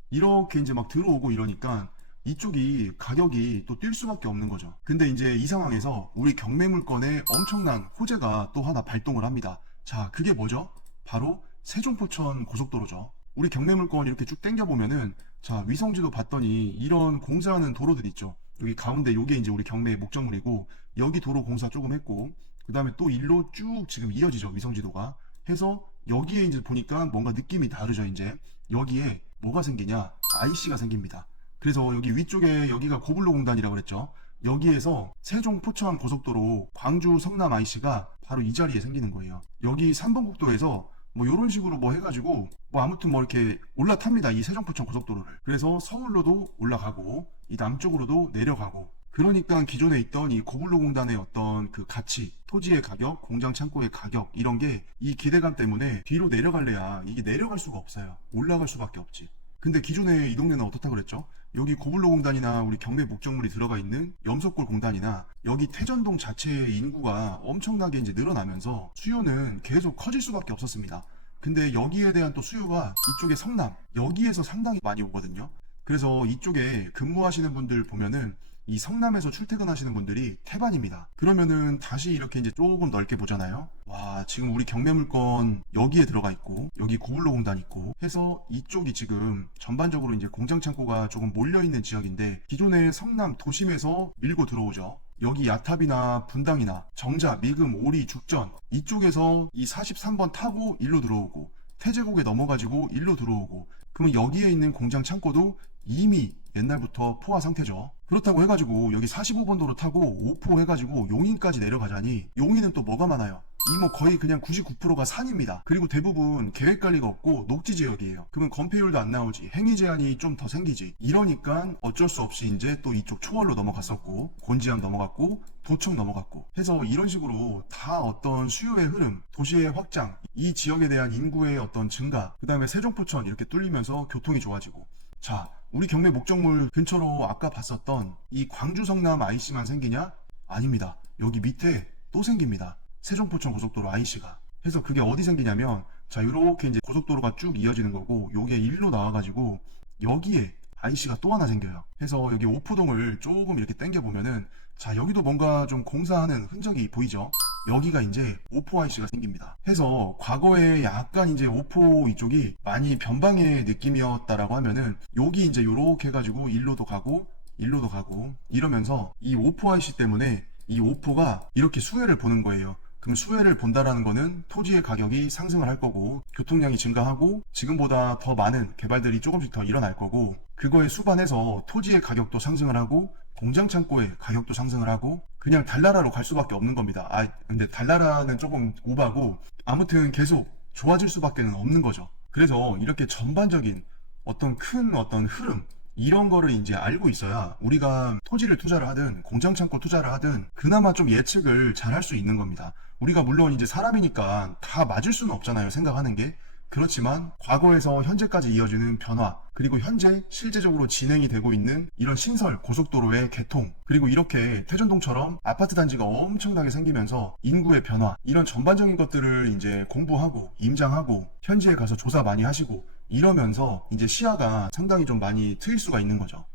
이렇게 이제 막 들어오고 이러니까 이쪽이 가격이 또 뛸 수밖에 없는 거죠. 근데 이제 이 상황에서 우리 경매물건에 엄청난 호재가 또 하나 발동을 합니다. 자, 그게 뭐죠? 바로 세종포천 고속도로죠. 우리 경매물건 이렇게 쭉 당겨보면은, 자, 위성지도 봤더니 이런 공사하는 도로들 있죠. 여기 가운데 요게 이제 우리 경매의 목적물이고, 여기 도로 공사 조금 했고, 그 다음에 또 일로 쭉 지금 이어지죠. 위성지도가. 해서 여기에 이제 보니까 뭔가 느낌이 다르죠. 이제 여기에 뭐가 생기냐? IC가 생깁니다. 그래서 여기 위쪽에 여기가 고블로 공단이라고 그랬죠. 여기에서 세종 포천 고속도로 광주 성남 IC가 바로 이 자리에 생기는 거예요. 여기 3번 국도에서 뭐 이런 식으로 뭐 해가지고 뭐 아무튼 뭐 이렇게 올라탑니다. 이 세종 포천 고속도로를. 그래서 서울로도 올라가고 이 남쪽으로도 내려가고, 그러니까 기존에 있던 이 고블로 공단의 어떤 그 가치, 토지의 가격, 공장 창고의 가격, 이런 게 이 기대감 때문에 뒤로 내려갈래야 이게 내려갈 수가 없어요. 올라갈 수밖에 없지. 근데 기존에 이 동네는 어떻다 그랬죠? 여기 고블로 공단이나 우리 경매 목적물이 들어가 있는 염석골 공단이나 여기 태전동 자체의 인구가 엄청나게 이제 늘어나면서 수요는 계속 커질 수밖에 없었습니다. 근데 여기에 대한 또 수요가 이쪽에 성남, 여기에서 상당히 많이 오거든요. 그래서 이쪽에 근무하시는 분들 보면은 이 성남에서 출퇴근하시는 분들이 태반입니다. 그러면은 다시 이렇게 이제 조금 넓게 보잖아요. 와, 지금 우리 경매물건 여기에 들어가 있고, 여기 고블로 공단 있고 해서 이쪽이 지금 전반적으로 이제 공장 창고가 조금 몰려있는 지역인데, 기존의 성남 도심에서 밀고 들어오죠. 여기 야탑이나 분당이나 정자, 미금, 오리, 죽전 이쪽에서 이 43번 타고 일로 들어오고, 태제국에 넘어가지고 일로 들어오고, 그러면 여기에 있는 공장 창고도 이미 옛날부터 포화 상태죠. 그렇다고 해가지고 여기 45번 도로 타고 오포 해가지고 용인까지 내려가자니, 용인은 또 뭐가 많아요? 이 뭐 거의 그냥 99%가 산입니다. 그리고 대부분 계획관리가 없고 녹지 지역이에요. 그러면 건폐율도 안 나오지, 행위 제한이 좀 더 생기지. 이러니까 어쩔 수 없이 이제 또 이쪽 초월로 넘어갔었고, 곤지암 넘어갔고, 도청 넘어갔고 해서 이런 식으로 다 어떤 수요의 흐름, 도시의 확장, 이 지역에 대한 인구의 어떤 증가, 그 다음에 세종포천 이렇게 뚫리면서 교통이 좋아지고. 자, 우리 경매 목적물 근처로 아까 봤었던 이 광주 성남 IC만 생기냐? 아닙니다. 여기 밑에 또 생깁니다. 세종포천 고속도로 IC가. 해서 그게 어디 생기냐면, 자, 요렇게 이제 고속도로가 쭉 이어지는 거고, 요게 일로 나와가지고 여기에 IC가 또 하나 생겨요. 해서 여기 오포동을 조금 이렇게 당겨보면은, 자, 여기도 뭔가 좀 공사하는 흔적이 보이죠? 여기가 이제 오포 IC가 생깁니다. 해서 과거에 약간 이제 오포 이쪽이 많이 변방의 느낌이었다라고 하면은, 여기 이제 요렇게 해가지고 일로도 가고 일로도 가고 이러면서 이 오포 IC 때문에 이 오포가 이렇게 수혜를 보는 거예요. 그럼 수혜를 본다라는 거는 토지의 가격이 상승을 할 거고, 교통량이 증가하고, 지금보다 더 많은 개발들이 조금씩 더 일어날 거고, 그거에 수반해서 토지의 가격도 상승을 하고, 공장 창고의 가격도 상승을 하고, 그냥 달나라로 갈 수밖에 없는 겁니다. 아, 근데 달나라는 조금 오바고, 아무튼 계속 좋아질 수밖에 없는 거죠. 그래서 이렇게 전반적인 어떤 큰 어떤 흐름, 이런 거를 이제 알고 있어야 우리가 토지를 투자를 하든 공장 창고 투자를 하든 그나마 좀 예측을 잘 할 수 있는 겁니다. 우리가 물론 이제 사람이니까 다 맞을 수는 없잖아요, 생각하는 게. 그렇지만 과거에서 현재까지 이어지는 변화, 그리고 현재 실제적으로 진행이 되고 있는 이런 신설 고속도로의 개통, 그리고 이렇게 태전동처럼 아파트 단지가 엄청나게 생기면서 인구의 변화, 이런 전반적인 것들을 이제 공부하고 임장하고 현지에 가서 조사 많이 하시고 이러면서 이제 시야가 상당히 좀 많이 트일 수가 있는 거죠.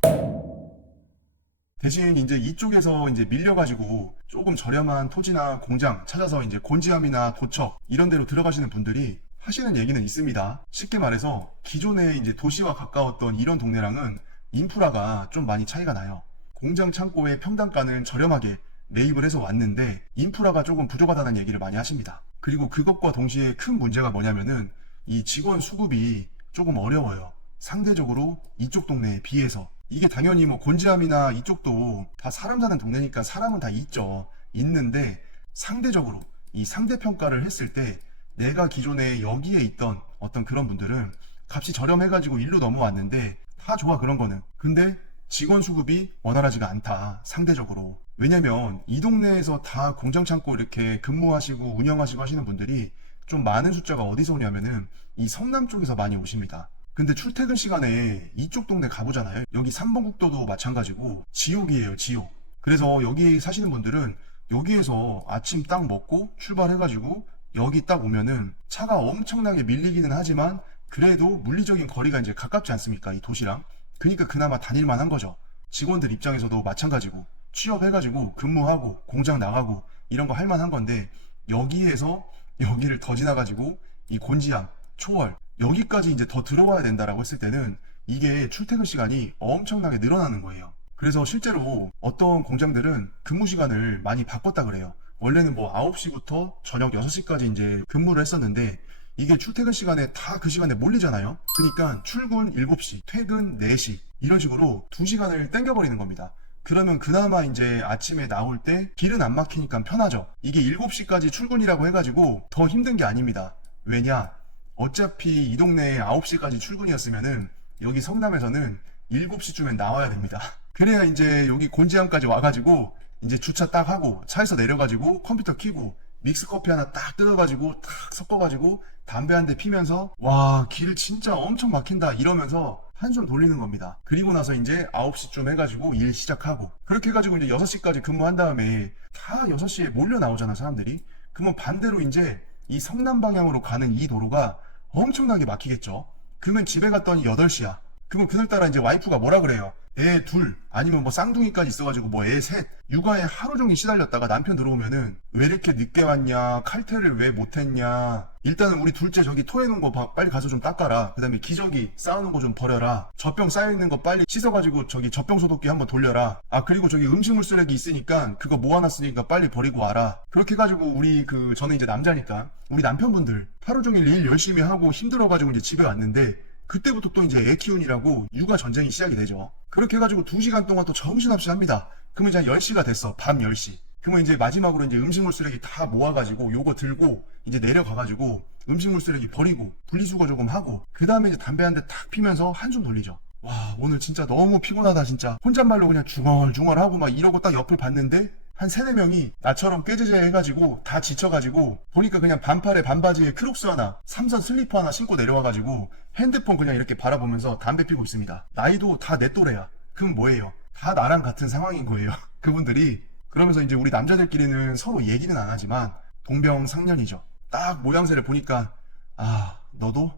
대신 이제 이쪽에서 이제 밀려가지고 조금 저렴한 토지나 공장 찾아서 이제 곤지암이나 도척 이런 데로 들어가시는 분들이 하시는 얘기는 있습니다. 쉽게 말해서 기존에 이제 도시와 가까웠던 이런 동네랑은 인프라가 좀 많이 차이가 나요. 공장 창고의 평당가는 저렴하게 매입을 해서 왔는데 인프라가 조금 부족하다는 얘기를 많이 하십니다. 그리고 그것과 동시에 큰 문제가 뭐냐면은 이 직원 수급이 조금 어려워요. 상대적으로 이쪽 동네에 비해서. 이게 당연히 뭐 곤지암이나 이쪽도 다 사람 사는 동네니까 사람은 다 있죠. 있는데 상대적으로 이 상대평가를 했을 때 내가 기존에 여기에 있던 어떤 그런 분들은 값이 저렴해가지고 일로 넘어왔는데 다 좋아, 그런 거는. 근데 직원 수급이 원활하지가 않다, 상대적으로. 왜냐면 이 동네에서 다 공장 창고 이렇게 근무하시고 운영하시고 하시는 분들이 좀 많은 숫자가 어디서 오냐면은 이 성남 쪽에서 많이 오십니다. 근데 출퇴근 시간에 이쪽 동네 가보잖아요. 여기 3번 국도도 마찬가지고 지옥이에요, 지옥. 그래서 여기 사시는 분들은 여기에서 아침 딱 먹고 출발해가지고 여기 딱 오면은 차가 엄청나게 밀리기는 하지만 그래도 물리적인 거리가 이제 가깝지 않습니까? 이 도시랑. 그러니까 그나마 다닐만 한 거죠. 직원들 입장에서도 마찬가지고 취업해가지고 근무하고 공장 나가고 이런 거 할 만한 건데 여기에서 여기를 더 지나가지고 이 곤지암, 초월 여기까지 이제 더 들어와야 된다라고 했을 때는 이게 출퇴근 시간이 엄청나게 늘어나는 거예요. 그래서 실제로 어떤 공장들은 근무 시간을 많이 바꿨다 그래요. 원래는 뭐 9시부터 저녁 6시까지 이제 근무를 했었는데 이게 출퇴근 시간에 다 그 시간에 몰리잖아요. 그러니까 출근 7시, 퇴근 4시 이런 식으로 2시간을 땡겨버리는 겁니다. 그러면 그나마 이제 아침에 나올 때 길은 안 막히니까 편하죠. 이게 7시까지 출근이라고 해가지고 더 힘든 게 아닙니다. 왜냐? 어차피 이 동네에 9시까지 출근이었으면은 여기 성남에서는 7시쯤엔 나와야 됩니다. 그래야 이제 여기 곤지암까지 와가지고 이제 주차 딱 하고 차에서 내려가지고 컴퓨터 켜고 믹스커피 하나 딱 뜯어가지고 딱 섞어가지고 담배 한 대 피면서 와, 길 진짜 엄청 막힌다 이러면서 한숨 돌리는 겁니다. 그리고 나서 이제 9시쯤 해가지고 일 시작하고 그렇게 해가지고 이제 6시까지 근무한 다음에 다 6시에 몰려 나오잖아 사람들이. 그러면 반대로 이제 이 성남 방향으로 가는 이 도로가 엄청나게 막히겠죠. 그러면 집에 갔더니 8시야. 그러면 그날따라 이제 와이프가 뭐라 그래요? 애 둘 아니면 뭐 쌍둥이까지 있어가지고 뭐 애 셋 육아에 하루 종일 시달렸다가 남편 들어오면은 왜 이렇게 늦게 왔냐, 칼퇴를 왜 못했냐, 일단은 우리 둘째 저기 토해놓은 거 빨리 가서 좀 닦아라, 그 다음에 기저귀 쌓아놓은 거 좀 버려라, 젖병 쌓여있는 거 빨리 씻어가지고 저기 젖병 소독기 한번 돌려라, 아 그리고 저기 음식물 쓰레기 있으니까 그거 모아놨으니까 빨리 버리고 와라. 그렇게 해가지고 우리 저는 이제 남자니까 우리 남편분들 하루 종일 일 열심히 하고 힘들어가지고 이제 집에 왔는데 그때부터 또 이제 애 키운이라고 육아 전쟁이 시작이 되죠. 그렇게 해가지고 2시간 동안 또 정신없이 합니다. 그러면 이제 한 10시가 됐어. 밤 10시. 그러면 이제 마지막으로 이제 음식물 쓰레기 다 모아가지고 요거 들고 이제 내려가가지고 음식물 쓰레기 버리고 분리수거 조금 하고 그 다음에 이제 담배 한 대 탁 피면서 한숨 돌리죠. 와, 오늘 진짜 너무 피곤하다 진짜. 혼잣말로 그냥 중얼중얼하고 막 이러고 딱 옆을 봤는데 한 3-4명이 나처럼 꾀죄죄 해가지고 다 지쳐가지고 보니까 그냥 반팔에 반바지에 크록스 하나, 삼선 슬리퍼 하나 신고 내려와가지고 핸드폰 그냥 이렇게 바라보면서 담배 피고 있습니다. 나이도 다 내 또래야. 그럼 뭐예요? 다 나랑 같은 상황인 거예요. 그분들이. 그러면서 이제 우리 남자들끼리는 서로 얘기는 안 하지만 동병상련이죠. 딱 모양새를 보니까 아, 너도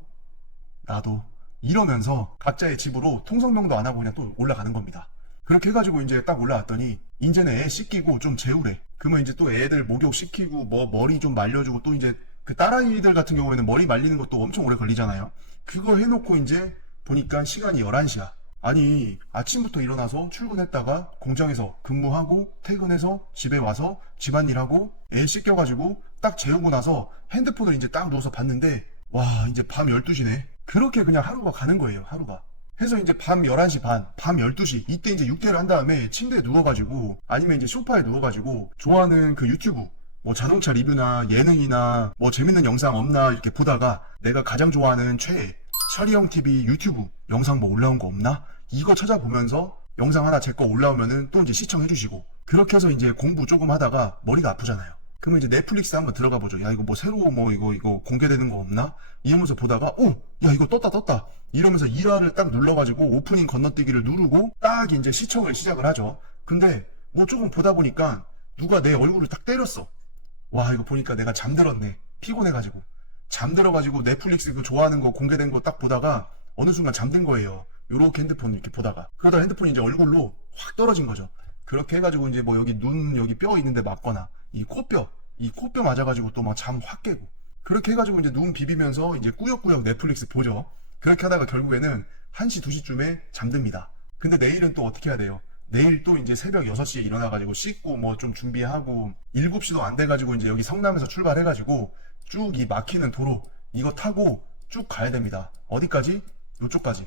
나도 이러면서 각자의 집으로 통성명도 안 하고 그냥 또 올라가는 겁니다. 그렇게 해가지고 이제 딱 올라왔더니 이제는 애 씻기고 좀 재우래. 그러면 이제 또 애들 목욕 시키고 뭐 머리 좀 말려주고 또 이제 그 딸아이들 같은 경우에는 머리 말리는 것도 엄청 오래 걸리잖아요. 그거 해놓고 이제 보니까 시간이 11시야. 아니 아침부터 일어나서 출근했다가 공장에서 근무하고 퇴근해서 집에 와서 집안일하고 애 씻겨가지고 딱 재우고 나서 핸드폰을 이제 딱 누워서 봤는데 와, 이제 밤 12시네. 그렇게 그냥 하루가 가는 거예요, 하루가. 해서 이제 밤 11시 반, 밤 12시 이때 이제 육퇴를 한 다음에 침대에 누워가지고 아니면 이제 소파에 누워가지고 좋아하는 그 유튜브 뭐 자동차 리뷰나 예능이나 뭐 재밌는 영상 없나 이렇게 보다가 내가 가장 좋아하는 최애 샤리형 TV 유튜브 영상 뭐 올라온 거 없나? 이거 찾아보면서 영상 하나 제 거 올라오면은 또 이제 시청해주시고 그렇게 해서 이제 공부 조금 하다가 머리가 아프잖아요. 그러면 이제 넷플릭스 한번 들어가 보죠. 야, 이거 뭐 새로 뭐 이거 공개되는 거 없나? 이러면서 보다가 야, 이거 떴다 이러면서 1화를 딱 눌러가지고 오프닝 건너뛰기를 누르고 딱 이제 시청을 시작을 하죠. 근데 뭐 조금 보다 보니까 누가 내 얼굴을 딱 때렸어. 와, 이거 보니까 내가 잠들었네. 피곤해가지고 잠들어가지고 넷플릭스 그 좋아하는 거 공개된 거 딱 보다가 어느 순간 잠든 거예요. 요렇게 핸드폰 이렇게 보다가 그러다 핸드폰이 이제 얼굴로 확 떨어진 거죠. 그렇게 해가지고 이제 뭐 여기 눈 여기 뼈 있는데 맞거나 이 코뼈 맞아가지고 또 막 잠 확 깨고 그렇게 해가지고 이제 눈 비비면서 이제 꾸역꾸역 넷플릭스 보죠. 그렇게 하다가 결국에는 1시 2시쯤에 잠듭니다. 근데 내일은 또 어떻게 해야 돼요? 내일 또 이제 새벽 6시에 일어나가지고 씻고 뭐 좀 준비하고 7시도 안 돼가지고 이제 여기 성남에서 출발해가지고 쭉 이 막히는 도로 이거 타고 쭉 가야 됩니다. 어디까지? 요쪽까지.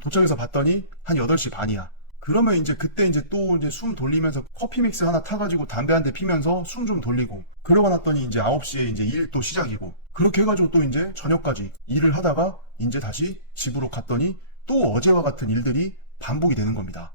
도착해서 봤더니 한 8시 반이야. 그러면 이제 그때 이제 또 이제 숨 돌리면서 커피 믹스 하나 타가지고 담배 한 대 피면서 숨 좀 돌리고 그러고 났더니 이제 9시에 이제 일 또 시작이고 그렇게 해가지고 또 이제 저녁까지 일을 하다가 이제 다시 집으로 갔더니 또 어제와 같은 일들이 반복이 되는 겁니다.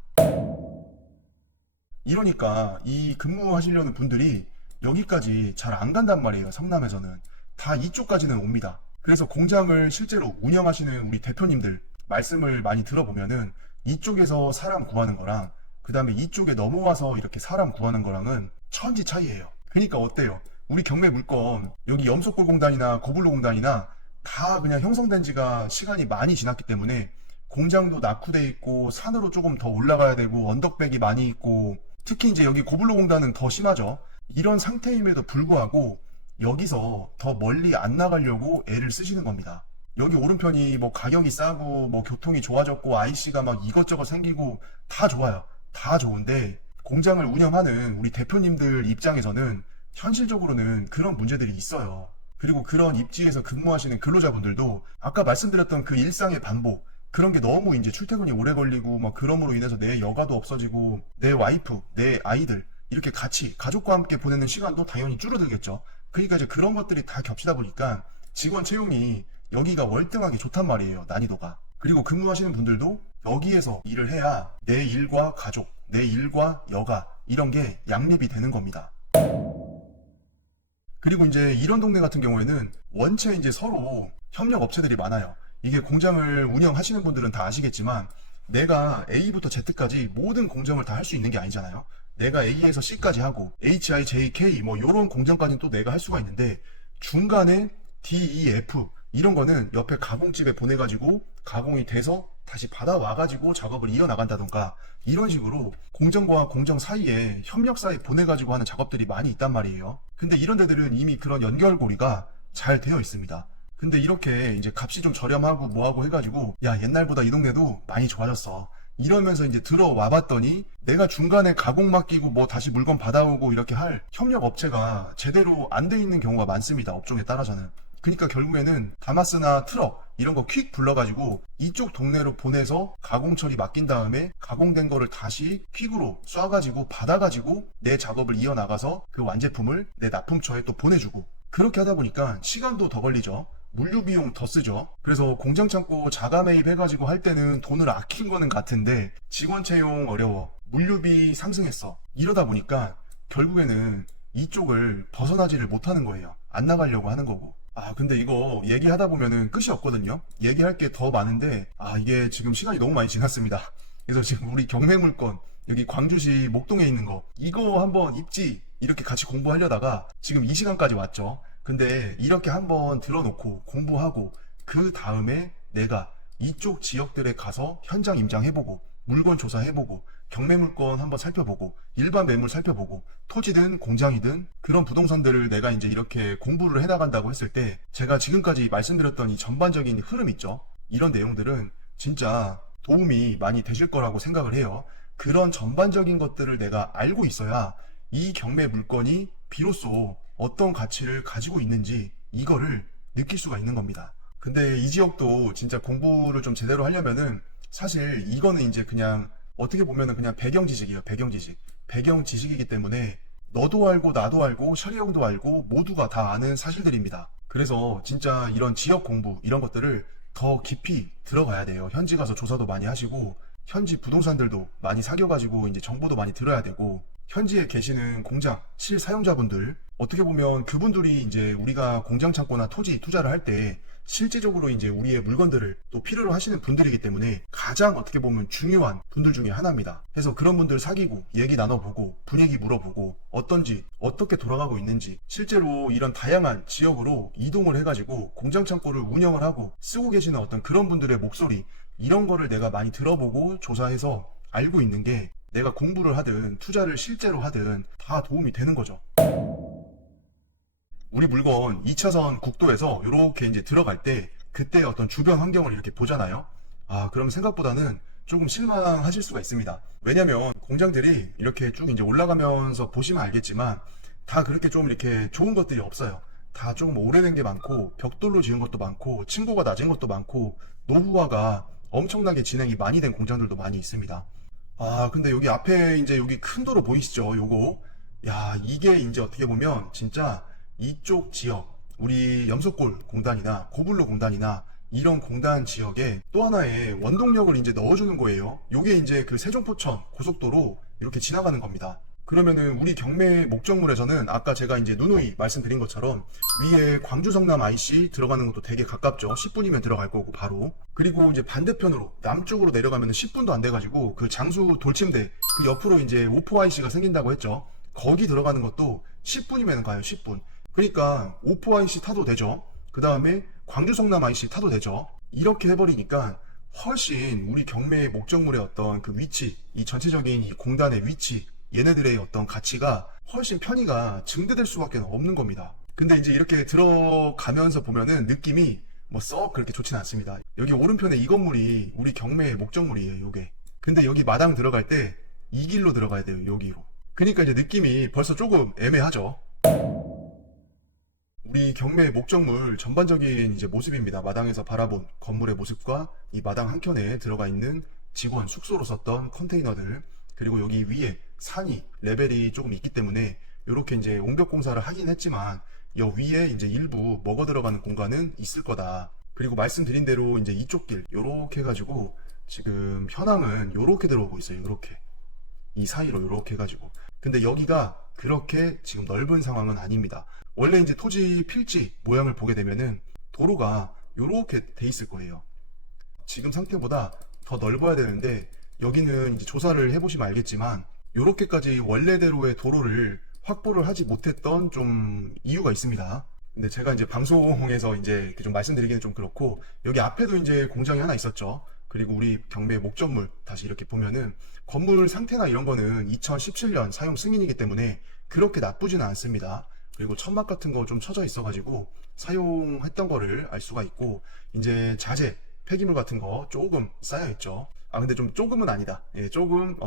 이러니까 이 근무하시려는 분들이 여기까지 잘 안 간단 말이에요. 성남에서는 다 이쪽까지는 옵니다. 그래서 공장을 실제로 운영하시는 우리 대표님들 말씀을 많이 들어보면은 이쪽에서 사람 구하는 거랑 그 다음에 이쪽에 넘어와서 이렇게 사람 구하는 거랑은 천지 차이예요. 그러니까 어때요? 우리 경매 물건 여기 염소골 공단이나 고블로 공단이나 다 그냥 형성된 지가 시간이 많이 지났기 때문에 공장도 낙후돼 있고 산으로 조금 더 올라가야 되고 언덕백이 많이 있고 특히 이제 여기 고블로 공단은 더 심하죠. 이런 상태임에도 불구하고 여기서 더 멀리 안 나가려고 애를 쓰시는 겁니다. 여기 오른편이 뭐 가격이 싸고 뭐 교통이 좋아졌고 IC가 막 이것저것 생기고 다 좋아요. 다 좋은데 공장을 운영하는 우리 대표님들 입장에서는 현실적으로는 그런 문제들이 있어요. 그리고 그런 입지에서 근무하시는 근로자분들도 아까 말씀드렸던 그 일상의 반복, 그런 게 너무 이제 출퇴근이 오래 걸리고 막 그럼으로 인해서 내 여가도 없어지고 내 와이프, 내 아이들 이렇게 같이 가족과 함께 보내는 시간도 당연히 줄어들겠죠. 그러니까 이제 그런 것들이 다 겹치다 보니까 직원 채용이 여기가 월등하게 좋단 말이에요. 난이도가. 그리고 근무하시는 분들도 여기에서 일을 해야 내 일과 가족, 내 일과 여가 이런 게 양립이 되는 겁니다. 그리고 이제 이런 동네 같은 경우에는 원체 이제 서로 협력 업체들이 많아요. 이게 공장을 운영하시는 분들은 다 아시겠지만 내가 A부터 Z까지 모든 공정을 다 할 수 있는 게 아니잖아요. 내가 A에서 C까지 하고 HI, J, K 뭐 요런 공정까지는 또 내가 할 수가 있는데 중간에 D, E, F 이런 거는 옆에 가공집에 보내가지고 가공이 돼서 다시 받아와가지고 작업을 이어나간다던가 이런 식으로 공정과 공정 사이에 협력사에 보내가지고 하는 작업들이 많이 있단 말이에요. 근데 이런 데들은 이미 그런 연결고리가 잘 되어 있습니다. 근데 이렇게 이제 값이 좀 저렴하고 뭐하고 해가지고 야 옛날보다 이 동네도 많이 좋아졌어 이러면서 이제 들어와 봤더니 내가 중간에 가공 맡기고 뭐 다시 물건 받아오고 이렇게 할 협력 업체가 제대로 안 돼 있는 경우가 많습니다. 업종에 따라서는. 그러니까 결국에는 다마스나 트럭 이런 거 퀵 불러가지고 이쪽 동네로 보내서 가공 처리 맡긴 다음에 가공된 거를 다시 퀵으로 쏴가지고 받아가지고 내 작업을 이어나가서 그 완제품을 내 납품처에 또 보내주고 그렇게 하다 보니까 시간도 더 걸리죠. 물류 비용 더 쓰죠. 그래서 공장 창고 자가 매입해가지고 할 때는 돈을 아낀 거는 같은데 직원 채용 어려워. 물류비 상승했어. 이러다 보니까 결국에는 이쪽을 벗어나지를 못하는 거예요. 안 나가려고 하는 거고. 아, 근데 이거 얘기하다 보면은 끝이 없거든요. 얘기할 게 더 많은데, 이게 지금 시간이 너무 많이 지났습니다. 그래서 지금 우리 경매물건, 여기 광주시 목동에 있는 거, 이거 한번 입지, 이렇게 같이 공부하려다가 지금 이 시간까지 왔죠. 근데 이렇게 한번 들어놓고 공부하고, 그 다음에 내가 이쪽 지역들에 가서 현장 임장해보고, 물건 조사해보고, 경매물건 한번 살펴보고, 일반 매물 살펴보고, 토지든 공장이든 그런 부동산들을 내가 이제 이렇게 공부를 해나간다고 했을 때 제가 지금까지 말씀드렸던 이 전반적인 흐름 있죠. 이런 내용들은 진짜 도움이 많이 되실 거라고 생각을 해요. 그런 전반적인 것들을 내가 알고 있어야 이 경매 물건이 비로소 어떤 가치를 가지고 있는지 이거를 느낄 수가 있는 겁니다. 근데 이 지역도 진짜 공부를 좀 제대로 하려면은 사실 이거는 이제 그냥 어떻게 보면은 그냥 배경지식이에요. 배경지식이기 때문에 너도 알고 나도 알고 셔리 형도 알고 모두가 다 아는 사실들입니다. 그래서 진짜 이런 지역 공부 이런 것들을 더 깊이 들어가야 돼요. 현지 가서 조사도 많이 하시고 현지 부동산들도 많이 사겨가지고 이제 정보도 많이 들어야 되고 현지에 계시는 공장 실사용자분들 어떻게 보면 그분들이 이제 우리가 공장 창고나 토지 투자를 할 때 실제적으로 이제 우리의 물건들을 또 필요로 하시는 분들이기 때문에 가장 어떻게 보면 중요한 분들 중에 하나입니다. 그래서 그런 분들 사귀고 얘기 나눠보고 분위기 물어보고 어떤지 어떻게 돌아가고 있는지 실제로 이런 다양한 지역으로 이동을 해가지고 공장 창고를 운영을 하고 쓰고 계시는 어떤 그런 분들의 목소리 이런 거를 내가 많이 들어보고 조사해서 알고 있는 게 내가 공부를 하든 투자를 실제로 하든 다 도움이 되는 거죠. 우리 물건 2차선 국도에서 이렇게 이제 들어갈 때 그때 어떤 주변 환경을 이렇게 보잖아요. 그럼 생각보다는 조금 실망하실 수가 있습니다. 왜냐면 공장들이 이렇게 쭉 이제 올라가면서 보시면 알겠지만 다 그렇게 좀 이렇게 좋은 것들이 없어요. 다 조금 오래된 게 많고 벽돌로 지은 것도 많고 층고가 낮은 것도 많고 노후화가 엄청나게 진행이 많이 된 공장들도 많이 있습니다. 근데 여기 앞에 이제 여기 큰 도로 보이시죠? 요거. 야, 이게 이제 어떻게 보면 진짜 이쪽 지역, 우리 염소골 공단이나 고블로 공단이나 이런 공단 지역에 또 하나의 원동력을 이제 넣어주는 거예요. 요게 이제 그 세종포천 고속도로 이렇게 지나가는 겁니다. 그러면은 우리 경매 목적물에서는 아까 제가 이제 누누이 말씀드린 것처럼 위에 광주 성남 IC 들어가는 것도 되게 가깝죠. 10분이면 들어갈 거고 바로. 그리고 이제 반대편으로 남쪽으로 내려가면 10분도 안 돼가지고 그 장수 돌침대 그 옆으로 이제 오포 IC가 생긴다고 했죠. 거기 들어가는 것도 10분이면 가요. 10분. 그러니까 오포 IC 타도 되죠. 그 다음에 광주 성남 IC 타도 되죠. 이렇게 해버리니까 훨씬 우리 경매의 목적물의 어떤 그 위치, 이 전체적인 이 공단의 위치, 얘네들의 어떤 가치가 훨씬 편의가 증대될 수밖에 없는 겁니다. 근데 이제 이렇게 들어가면서 보면은 느낌이 뭐 썩 그렇게 좋진 않습니다. 여기 오른편에 이 건물이 우리 경매의 목적물이에요, 요게. 근데 여기 마당 들어갈 때 이 길로 들어가야 돼요, 여기로. 그러니까 이제 느낌이 벌써 조금 애매하죠. 우리 경매의 목적물 전반적인 이제 모습입니다. 마당에서 바라본 건물의 모습과 이 마당 한켠에 들어가 있는 직원 숙소로 썼던 컨테이너들, 그리고 여기 위에 산이 레벨이 조금 있기 때문에 이렇게 이제 옹벽 공사를 하긴 했지만 여 위에 이제 일부 먹어 들어가는 공간은 있을 거다. 그리고 말씀드린 대로 이제 이쪽 길 요렇게 해가지고 지금 현황은 요렇게 들어오고 있어요. 요렇게 이 사이로 요렇게 해가지고. 근데 여기가 그렇게 지금 넓은 상황은 아닙니다. 원래 이제 토지 필지 모양을 보게 되면은 도로가 요렇게 돼 있을 거예요. 지금 상태보다 더 넓어야 되는데 여기는 이제 조사를 해보시면 알겠지만 요렇게까지 원래대로의 도로를 확보를 하지 못했던 좀 이유가 있습니다. 근데 제가 이제 방송에서 이제 좀 말씀드리기는 좀 그렇고, 여기 앞에도 이제 공장이 하나 있었죠. 그리고 우리 경매 목적물 다시 이렇게 보면은 건물 상태나 이런 거는 2017년 사용 승인이기 때문에 그렇게 나쁘지는 않습니다. 그리고 천막 같은 거 좀 쳐져 있어가지고 사용했던 거를 알 수가 있고, 이제 자재 폐기물 같은 거 조금 쌓여 있죠. 아 근데 좀 조금은 아니다. 예, 조금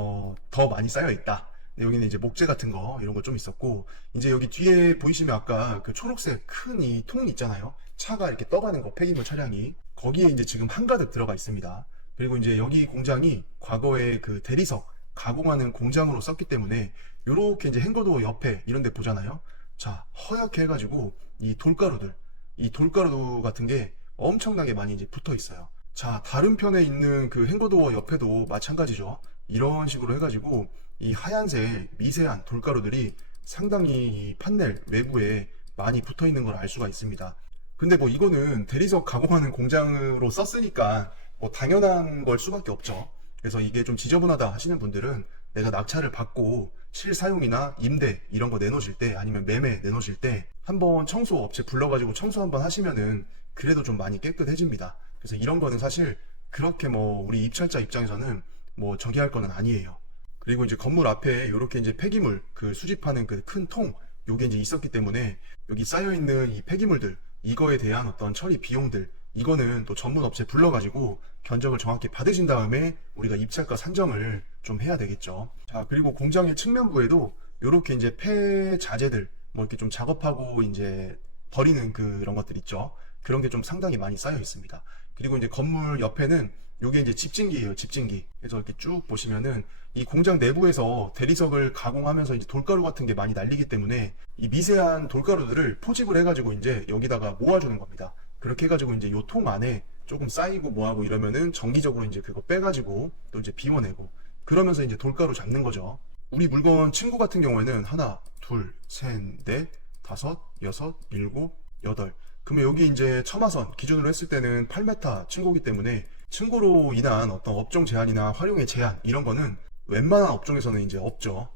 더 많이 쌓여 있다. 여기는 이제 목재 같은 거 이런 거 좀 있었고, 이제 여기 뒤에 보이시면 아까 그 초록색 큰 이 통 있잖아요. 차가 이렇게 떠가는 거, 폐기물 차량이 거기에 이제 지금 한가득 들어가 있습니다. 그리고 이제 여기 공장이 과거에 그 대리석 가공하는 공장으로 썼기 때문에 요렇게 이제 행거도 옆에 이런 데 보잖아요. 자, 허옇게 해가지고 이 돌가루 같은 게 엄청나게 많이 이제 붙어 있어요. 자, 다른 편에 있는 그 행거도어 옆에도 마찬가지죠. 이런 식으로 해가지고 이 하얀색 미세한 돌가루들이 상당히 이 판넬 외부에 많이 붙어 있는 걸 알 수가 있습니다. 근데 뭐 이거는 대리석 가공하는 공장으로 썼으니까 뭐 당연한 걸 수밖에 없죠. 그래서 이게 좀 지저분하다 하시는 분들은 내가 낙찰을 받고 실사용이나 임대 이런 거 내놓으실 때, 아니면 매매 내놓으실 때 한번 청소 업체 불러가지고 청소 한번 하시면은 그래도 좀 많이 깨끗해집니다. 그래서 이런 거는 사실 그렇게 뭐 우리 입찰자 입장에서는 뭐 저기할 거는 아니에요. 그리고 이제 건물 앞에 이렇게 이제 폐기물 그 수집하는 그 큰 통 요게 이제 있었기 때문에 여기 쌓여 있는 이 폐기물들, 이거에 대한 어떤 처리 비용들, 이거는 또 전문 업체 불러가지고 견적을 정확히 받으신 다음에 우리가 입찰가 산정을 좀 해야 되겠죠. 자, 그리고 공장의 측면부에도 이렇게 이제 폐 자재들 뭐 이렇게 좀 작업하고 이제 버리는 그런 것들 있죠. 그런 게 좀 상당히 많이 쌓여 있습니다. 그리고 이제 건물 옆에는 요게 이제 집진기예요, 집진기. 그래서 이렇게 쭉 보시면은 이 공장 내부에서 대리석을 가공하면서 이제 돌가루 같은 게 많이 날리기 때문에 이 미세한 돌가루들을 포집을 해가지고 이제 여기다가 모아주는 겁니다. 그렇게 해가지고 이제 요 통 안에 조금 쌓이고 뭐하고 이러면은 정기적으로 이제 그거 빼가지고 또 이제 비워내고, 그러면서 이제 돌가루 잡는 거죠. 우리 물건 친구 같은 경우에는 하나, 둘, 셋, 넷, 다섯, 여섯, 일곱, 여덟. 그러면 여기 이제 첨화선 기준으로 했을 때는 8m 층고기 때문에 층고로 인한 어떤 업종 제한이나 활용의 제한 이런 거는 웬만한 업종에서는 이제 없죠.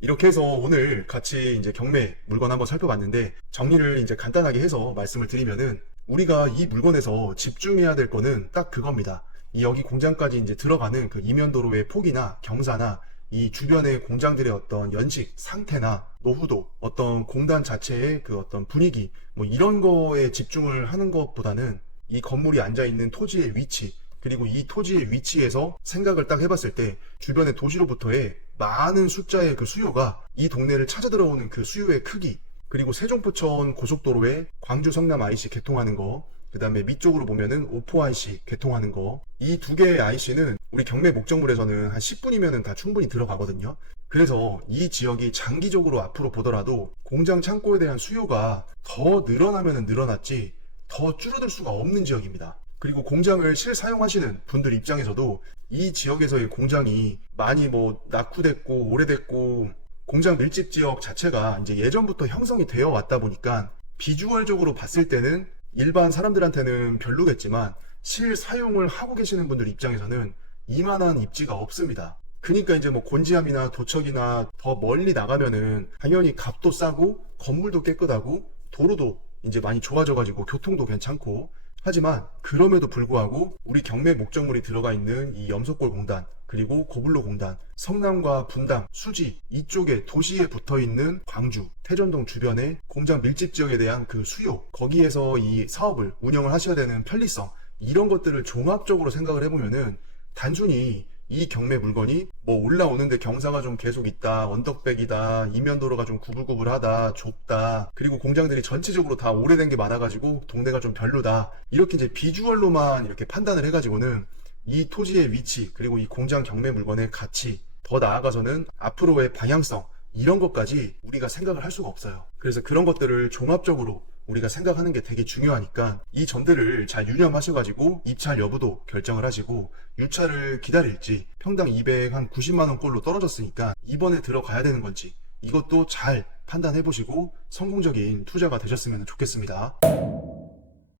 이렇게 해서 오늘 같이 이제 경매 물건 한번 살펴봤는데, 정리를 이제 간단하게 해서 말씀을 드리면은 우리가 이 물건에서 집중해야 될 거는 딱 그겁니다. 이 여기 공장까지 이제 들어가는 그 이면도로의 폭이나 경사나 이 주변의 공장들의 어떤 연식 상태나 노후도, 어떤 공단 자체의 그 어떤 분위기 뭐 이런 거에 집중을 하는 것보다는 이 건물이 앉아 있는 토지의 위치, 그리고 이 토지의 위치에서 생각을 딱 해봤을 때 주변의 도시로부터의 많은 숫자의 그 수요가 이 동네를 찾아 들어오는 그 수요의 크기, 그리고 세종포천 고속도로에 광주 성남 IC 개통하는 거, 그 다음에 밑쪽으로 보면은 오포 IC 개통하는 거, 이 두 개의 IC는 우리 경매 목적물에서는 한 10분이면 다 충분히 들어가거든요. 그래서 이 지역이 장기적으로 앞으로 보더라도 공장 창고에 대한 수요가 더 늘어나면 늘어났지 더 줄어들 수가 없는 지역입니다. 그리고 공장을 실사용하시는 분들 입장에서도 이 지역에서의 공장이 많이 뭐 낙후됐고 오래됐고 공장 밀집 지역 자체가 이제 예전부터 형성이 되어 왔다 보니까 비주얼적으로 봤을 때는 일반 사람들한테는 별로겠지만 실사용을 하고 계시는 분들 입장에서는 이만한 입지가 없습니다. 그러니까 이제 뭐 곤지암이나 도척이나 더 멀리 나가면은 당연히 값도 싸고 건물도 깨끗하고 도로도 이제 많이 좋아져가지고 교통도 괜찮고, 하지만 그럼에도 불구하고 우리 경매 목적물이 들어가 있는 이 염소골 공단, 그리고 고블로 공단, 성남과 분당, 수지 이쪽에 도시에 붙어 있는 광주, 태전동 주변의 공장 밀집 지역에 대한 그 수요, 거기에서 이 사업을 운영을 하셔야 되는 편리성, 이런 것들을 종합적으로 생각을 해보면은 단순히 이 경매 물건이 뭐 올라오는데 경사가 좀 계속 있다, 언덕백이다, 이면도로가 좀 구불구불하다, 좁다, 그리고 공장들이 전체적으로 다 오래된 게 많아가지고 동네가 좀 별로다, 이렇게 이제 비주얼로만 이렇게 판단을 해가지고는 이 토지의 위치, 그리고 이 공장 경매 물건의 가치, 더 나아가서는 앞으로의 방향성, 이런 것까지 우리가 생각을 할 수가 없어요. 그래서 그런 것들을 종합적으로 우리가 생각하는 게 되게 중요하니까 이 점들을 잘 유념하셔가지고 입찰 여부도 결정을 하시고, 유찰을 기다릴지, 평당 290만원 꼴로 떨어졌으니까 이번에 들어가야 되는 건지, 이것도 잘 판단해 보시고 성공적인 투자가 되셨으면 좋겠습니다.